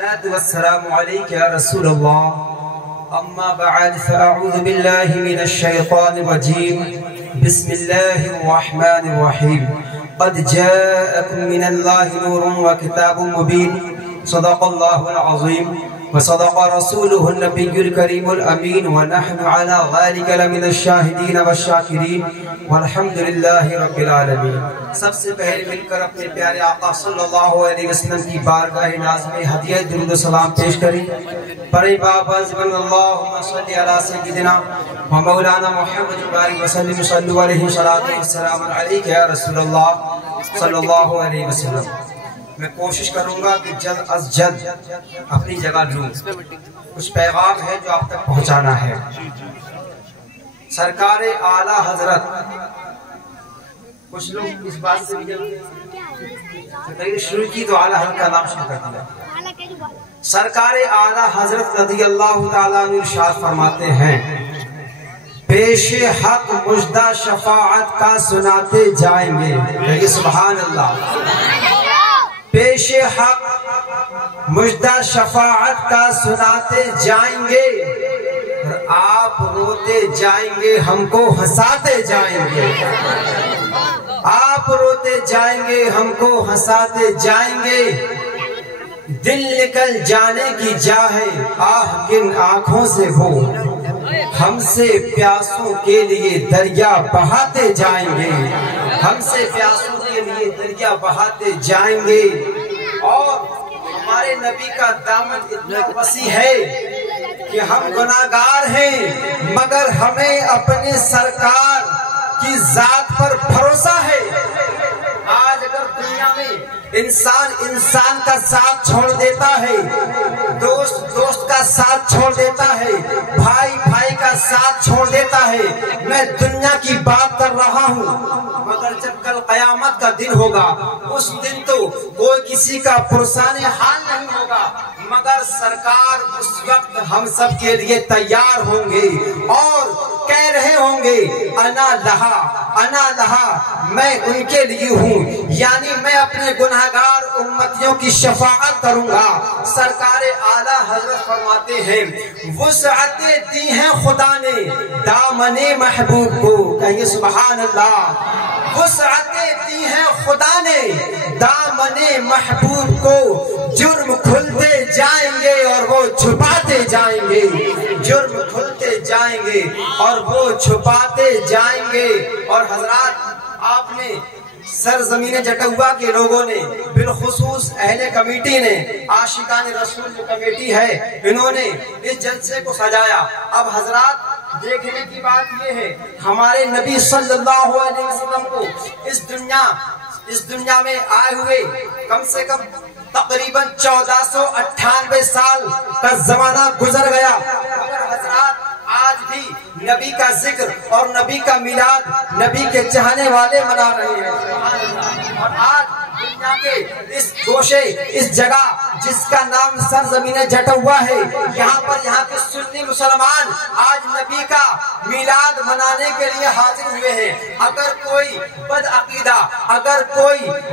والسلام عليك يا رسول الله أما بعد فأعوذ بالله من الشيطان الرجيم بسم الله الرحمن الرحيم قد جاءكم من الله نور وكتاب مبين صدق الله العظيم وصدق رسوله النبي الكريم الأمين ونحن على ذلك لمن الشاهدين والشاكرين والحمد لله رب العالمين. سب سے پہلے مل کر اپنے پیارے آقا صلی اللہ علیہ وسلم کی بارگاہ ناز میں ہدیہ درود و سلام پیش کریں. بڑے بابا زبان اللہم صلی علی سیدنا و مولانا محمد بارک وسلم صلو علیہ وسلم علیک یا رسول اللہ صلی اللہ علیہ وسلم. میں کوشش کروں گا کہ جلد از جلد اپنی جگہ لوں. کچھ پیغام ہے جو آپ تک پہنچانا ہے. سرکار اعلیٰ حضرت کچھ لوگ اس بات سے بھی شروع کی تو اعلیٰ حضرت کا نام شروع کر دیا. سرکار اعلیٰ حضرت رضی اللہ تعالیٰ عنہ ارشاد فرماتے ہیں پیش حق مژدہ شفاعت کا سناتے جائیں گے. سبحان اللہ. پیش حق مژدہ شفاعت کا سناتے جائیں گے اور آپ روتے جائیں گے ہم کو ہنساتے جائیں گے. آپ روتے جائیں گے ہم کو ہنساتے جائیں گے. دل نکل جانے کی جا ہے آہ کن آنکھوں سے ہو ہم سے پیاسوں کے لیے دریا بہاتے جائیں گے. ہم سے پیاسوں کے لیے دریا بہاتے جائیں گے. اور ہمارے نبی کا دامن اتنا وسیع ہے کہ ہم گناہگار ہیں مگر ہمیں اپنے سرکار کی ذات پر بھروسہ ہے. آج اگر دنیا میں انسان کا ساتھ چھوڑ دیتا ہے, دوست کا ساتھ چھوڑ دیتا ہے, بھائی کا ساتھ چھوڑ دیتا ہے, میں دنیا کی بات کر رہا ہوں, مگر جب کل قیامت کا دن ہوگا اس دن تو کوئی کسی کا پرسان حال نہیں ہوگا مگر سرکار اس وقت ہم سب کے لیے تیار ہوں گے اور کہہ رہے ہوں گے انا لہا میں ان کے لیے ہوں. یعنی میں اپنے گناہگار امتیوں کی شفاعت کروں گا. سرکار اعلیٰ حضرت فرماتے ہیں وسعتیں دی ہیں خدا نے دامن محبوب کو. کہیے سبحان اللہ. وسعتیں دی ہیں خدا نے دامن محبوب کو. جرم کھلتے جائیں گے اور وہ چھپاتے جائیں گے. جرم کھلتے جائیں گے اور وہ چھپاتے جائیں گے. اور حضرات آپ نے سرزمین جٹوا کے لوگوں نے بالخصوص اہل کمیٹی نے عاشقان رسول جو کمیٹی ہے انہوں نے اس جلسے کو سجایا. اب حضرات دیکھنے کی بات یہ ہے ہمارے نبی صلی اللہ علیہ وسلم کو اس دنیا میں آئے ہوئے کم سے کم تقریباً 1498 سال کا زمانہ گزر گیا مگر حضرات آج بھی نبی کا ذکر اور نبی کا میلاد نبی کے چاہنے والے منا رہے ہیں. اور آج دنیا کے اس گوشے اس جگہ جس کا نام سرزمین جٹوا ہے یہاں کے سنی مسلمان آج نبی کا میلاد منانے کے لیے حاضر ہوئے ہیں. اگر کوئی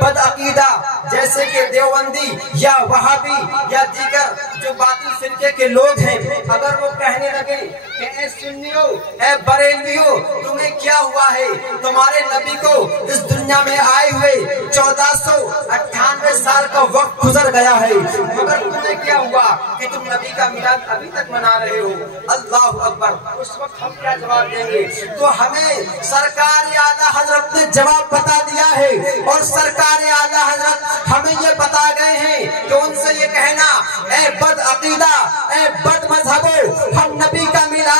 بد عقیدہ جیسے کہ دیوبندی یا وہابی یا دیگر جو باطل فرقے کے لوگ ہیں اگر وہ کہنے لگے کہ اے سنیو اے بریلویو تمہیں کیا ہوا ہے, تمہارے نبی کو اس دنیا میں آئے ہوئے 1498 سال کا وقت گزر گیا ہے مگر تمہیں کیا ہوا کہ تم نبی کا میلاد ابھی تک منا رہے ہو. اللہ اکبر. اس وقت ہم کیا جواب دیں گے؟ تو ہمیں سرکار اعلیٰ حضرت نے جواب بتا دیا ہے اور سرکار اعلیٰ حضرت ہمیں یہ بتا گئے ہیں کہ ان سے یہ کہنا اے بد عقیدہ اے بد مذہبو ہم نبی کا میلاد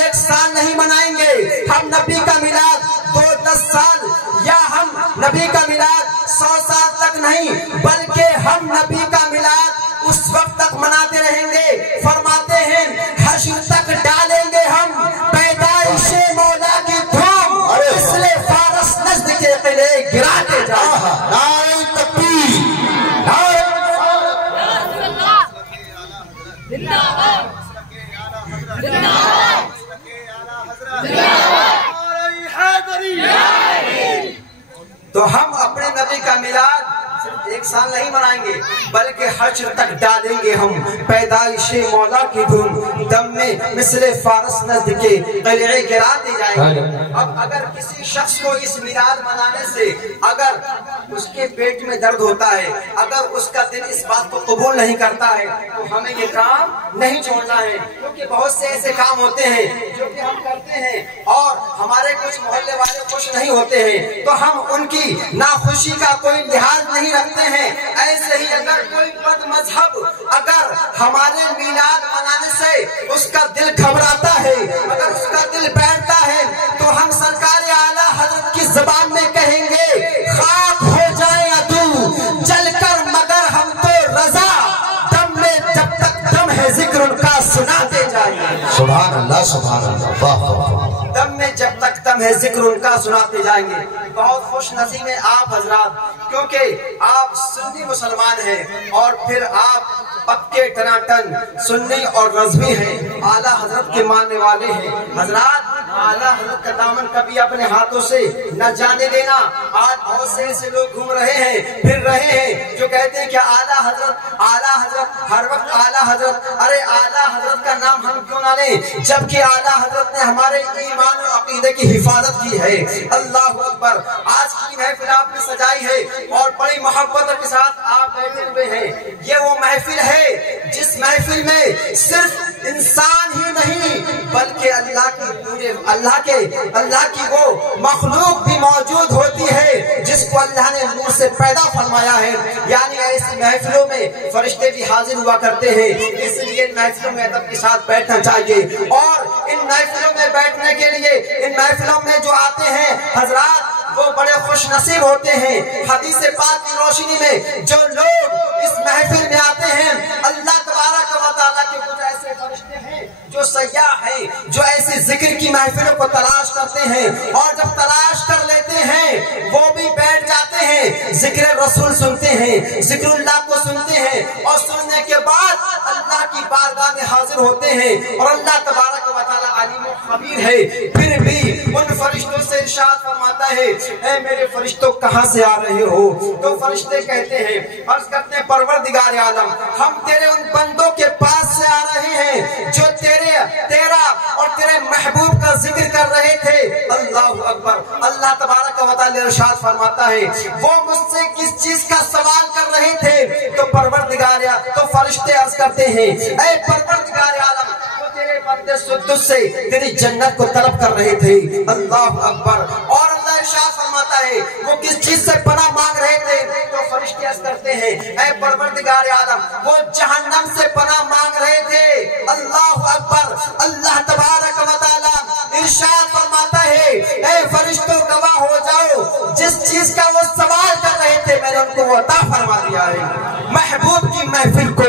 1 سال نہیں منائیں گے, ہم نبی کا میلاد 2-10 سال یا ہم نبی کا میلاد 100 سال تک نہیں بلکہ ہم نبی کا میلاد اس وقت تک مناتے رہیں گے. فرماتے ہیں حشر تک ڈالیں گے ہم پیدائش مولا کی دھوم اس لیے فارس نزد کے قلعے گراتے جائیں. نعرہ تکبیر نعرہ تو ہم اپنے نبی کا میلاد صرف 1 ایک سال نہیں منائیں گے بلکہ حشر تک ڈالیں گے ہم پیدائش مولا کی دھوم دم میں مثل فارس نزد کے قلعے گرا دے جائیں گے۔ اب اگر کسی شخص کو اس میلاد منانے سے اگر اس کے پیٹ میں درد ہوتا ہے، اگر اس کا دل اس بات کو قبول نہیں کرتا ہے تو ہمیں یہ کام نہیں چھوڑنا ہے، کیونکہ بہت سے ایسے کام ہوتے ہیں جو کہ ہم کرتے ہیں اور ہمارے کچھ محلے والے خوش نہیں ہوتے ہیں تو ہم ان کی ناخوشی کا کوئی لحاظ نہیں رکھتے ہیں۔ ایسے ہی اگر کوئی بد مذہب اگر ہمارے میلاد منانے سے اس کا دل گھبراتا ہے، اگر اس کا دل بیٹھتا ہے تو ہم سرکار اعلیٰ حضرت کی زبان میں کہیں گے خاک ہو جائے عدو جل کر مگر ہم تو رضا، دم میں جب تک دم ہے ذکر ان کا سناتے جائیں۔ سبحان اللہ سبحان اللہ، واہ واہ، دم میں جب تک دم ہے ذکر ان کا سناتے جائیں گے۔ بہت خوش نصیب ہیں آپ حضرات، کیونکہ آپ سنی مسلمان ہیں اور پھر آپ پکے ٹناٹن سنی اور رضوی ہیں، اعلیٰ حضرت کے ماننے والے ہیں۔ حضرات اعلیٰ حضرت کا دامن کبھی اپنے ہاتھوں سے نہ جانے دینا۔ آج بہت سے ایسے لوگ گھوم رہے ہیں پھر رہے ہیں جو کہتے ہیں کہ اعلیٰ حضرت ہر وقت اعلیٰ حضرت، ارے اعلیٰ حضرت کا نام ہم کیوں نہ لیں جبکہ اعلیٰ حضرت نے ہمارے ایمان و عقیدے کی حفاظت کی ہے۔ اللہ اکبر، آج کی محفل آپ نے سجائی ہے اور بڑی محبت کے ساتھ آپ بیٹھے ہوئے ہیں۔ یہ وہ محفل ہے جس محفل میں صرف انسان ہی نہیں بلکہ اللہ کی وہ مخلوق بھی موجود ہوتی ہے جس کو اللہ نے نور سے پیدا فرمایا ہے، یعنی ایسی محفلوں میں فرشتے بھی حاضر ہوا کرتے ہیں۔ اس لیے ان محفلوں میں ادب کے ساتھ بیٹھنا چاہیے اور ان محفلوں میں بیٹھنے کے لیے ان محفلوں میں جو آتے ہیں حضرات وہ بڑے خوش نصیب ہوتے ہیں۔ حدیث پاک کی روشنی میں جو لوگ اس محفل میں آتے ہیں اللہ تبارک و تعالیٰ کے کچھ ایسے فرشتے ہیں جو سیاح ہیں، جو ایسے ذکر کی محفلوں کو تلاش کرتے ہیں اور جب تلاش کر لیتے ہیں وہ بھی بیٹھ جاتے ہیں، ذکر رسول سنتے ہیں، ذکر اللہ کو سنتے ہیں اور سننے کے بعد اللہ کی بارگاہ میں حاضر ہوتے ہیں اور اللہ تبارک و تعالیٰ علیم و خبیر ہے۔ پھر بھی ان فرشتوں سے ارشاد فرماتا ہے اے میرے فرشتوں کہاں سے آ رہے ہو؟ تو فرشتے کہتے ہیں، عرض کرتے ہیں پروردگار عالم ہم تیرے ان بندوں کے پاس سے آ رہے ہیں جو تیرا اور تیرے محبوب کا ذکر کر رہے تھے۔ اللہ اکبر، اللہ تبارک و تعالی ارشاد فرماتا ہے وہ مجھ سے کس چیز کا سوال کر رہے تھے؟ تو تو فرشتے عرض کرتے ہیں اے پروردگار عالم وہ تیرے بندے سدس سے تیری جنت کو طلب کر رہے تھے۔ اللہ اکبر، اور اللہ ارشاد فرماتا ہے وہ کس چیز سے پناہ مانگ رہے تھے؟ تو فرشتے عرض کرتے ہیں اے پروردگار عالم وہ جہنم سے پناہ مانگ رہے تھے۔ اللہ اکبر، اللہ تبارک و تعالی ارشاد فرماتا ہے اے فرشتوں گواہ ہو جاؤ جس چیز کا وہ سوال کر رہے تھے میں نے ان کو عطا فرما دیا ہے۔ محبوب کی محفل کو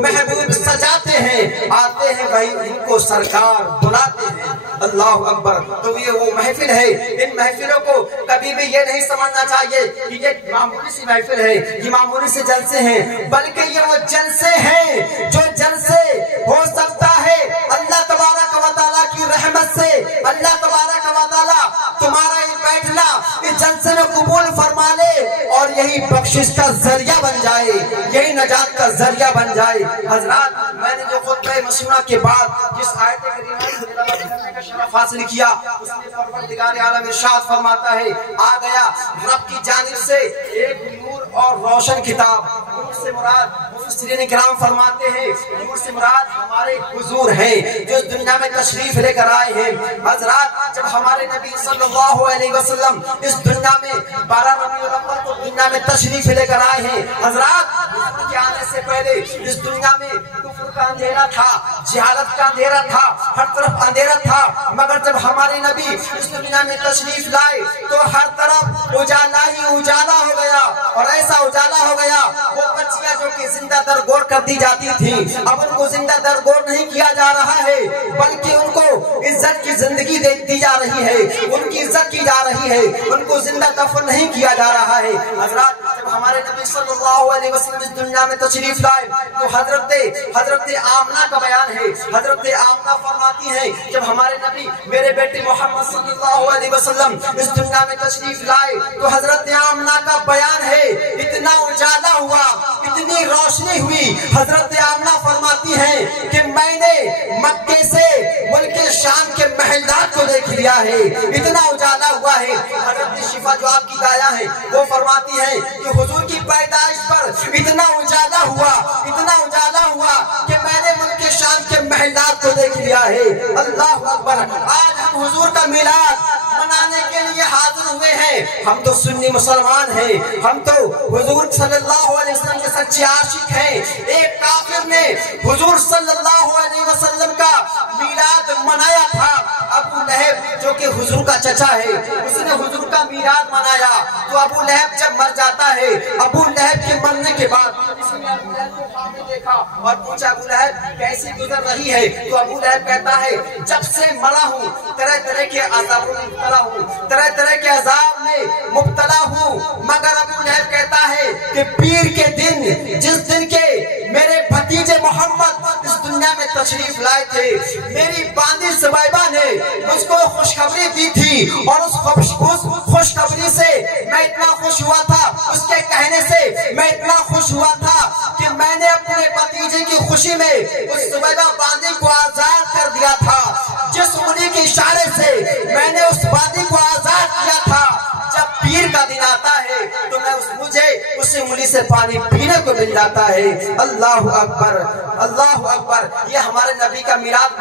محبوب سجاتے ہیں، آتے ہیں وہی ان کو سرکار بلاتے ہیں۔ اللہ اکبر، تو یہ وہ محفل ہے۔ ان محفلوں کو کبھی بھی یہ نہیں سمجھنا چاہیے کہ یہ معمولی سی محفل ہے، یہ معمولی سے جلسے ہیں، بلکہ یہ وہ جلسے ہیں جو جلسے ہو سکتا ہے اللہ تبارک و تعالیٰ کی رحمت سے اللہ تبارک و تعالیٰ تمہارا یہ بیٹھنا اس جلسے میں قبول فرما لے اور یہی بخشش کا ذریعہ بن جائے، یہی نجات کا ذریعہ بن جائے۔ حضرات میں نے جو خطبہ مسنونہ کے بعد جس آیت کریمہ سے تلاوت کرنے کا شرف حاصل کیا اس میں پروردگار عالم ارشاد فرماتا ہے آ گیا رب کی جانب سے ایک نور اور روشن کتاب۔ نور سے مراد مفسرین کرام فرماتے ہیں نور سے مراد ہمارے حضور ہیں جو اس دنیا میں تشریف لے کر آئے ہیں۔ حضرات جب ہمارے نبی صلی اللہ علیہ وسلم اس دنیا میں 12 ربیع الاول کو دنیا میں تشریف لے کر آئے ہیں، حضرات کے آنے سے پہلے اس دنیا میں کفر کا اندھیرا تھا، جہالت کا اندھیرا تھا، ہر طرف اندھیرا تھا، مگر جب ہمارے نبی اس دنیا میں تشریف لائے تو ہر طرف اجالا ہی اجالا ہو گیا، اور ایسا اجالا ہو گیا وہ بچیاں جو کہ زندہ درگور کر دی جاتی تھی اب ان کو زندہ درگور نہیں کیا جا رہا ہے بلکہ ان کو عزت کی زندگی دی جا رہی ہے، ان کی عزت کی جا رہی ہے، ان کو زندہ دفن نہیں کیا جا رہا ہے۔ حضرات جب ہمارے نبی صلی اللہ علیہ وسلم اس دنیا میں تشریف لائے تو حضرت آمنہ کا بیان ہے. حضرت آمنہ فرماتی ہیں جب ہمارے نبی میرے بیٹے محمد صلی اللہ علیہ وسلم اس دنیا میں تشریف لائے تو حضرت آمنہ کا بیان ہے اتنا اجالا ہوا, اتنی روشنی ہوئی. حضرت آمنہ فرماتی ہیں کہ میں نے مکے سے ملک شام کے محلات کو دیکھ لیا ہے, اتنا اجالا ہوا ہے. حضرت شفا جو آپ کی دایا ہے وہ فرماتی ہیں کہ حضور کی پیدائش پر اتنا اجالا ہوا کہ میں نے ملک شام کے محلات کو دیکھ لیا ہے. اللہ اکبر. آج ہم حضور کا میلاد منانے کے لیے حاضر ہوئے ہیں. ہم تو سنی مسلمان ہیں, ہم تو حضور صلی اللہ علیہ وسلم کے سچے عاشق ہیں. ایک کافر نے حضور صلی اللہ علیہ وسلم کا میلاد منایا تھا. ابو لہب جو کہ حضور کا چچا ہے, اس نے حضور کا میلاد منایا. تو ابو لہب جب مر جاتا ہے, ابو لہب کے مرنے کے بعد اس نے ابو لہب کو خواب میں دیکھا اور پوچھا ابو لہب کیسی گزر رہی ہے. تو ابو لہب کہتا ہے جب سے مرا ہوں طرح طرح کے عذاب میں مبتلا ہوں. مگر ابو لہب کہتا ہے کہ پیر کے دن, جس دن کے میرے بھتیجے محمد اس دنیا میں تشریف لائے تھے, میری باندی سبیبہ نے مجھ کو خوشخبری دی تھی اور اس خوشخبری سے میں اتنا خوش ہوا تھا, اس کے کہنے سے میں اتنا خوش ہوا تھا کہ میں نے اپنے بھتیجے کی خوشی میں اس سبیبہ باندی کو آزاد کر دیا تھا. جس انہی کے اشارے سے میں نے اس باندی کو آزاد کیا تھا. جب پیر کا دن آتا ہے تو مجھے اس انگلی سے پانی پینے کو مل جاتا ہے. اللہ اکبر, اللہ اکبر. یہ ہمارے نبی کا میلاد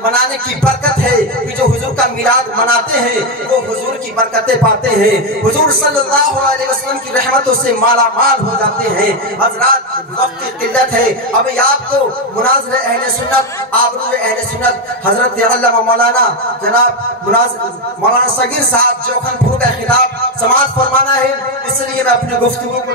منانے کی برکت ہے کہ جو حضور کا میلاد مناتے ہیں وہ حضور کی برکتیں پاتے ہیں, حضور صلی اللہ علیہ وسلم کی رحمتوں سے مالا مال ہو جاتے ہیں. حضرات وقت کی قلت ہے, ابھی آپ کو مناظر اہل سنت, آبرو اہل سنت حضرت علامہ مولانا جناب مولانا صغیر صاحب جوخن پور کا خطاب سماعت فرمانا ہے. اس لیے میں اپنی گفتگو کو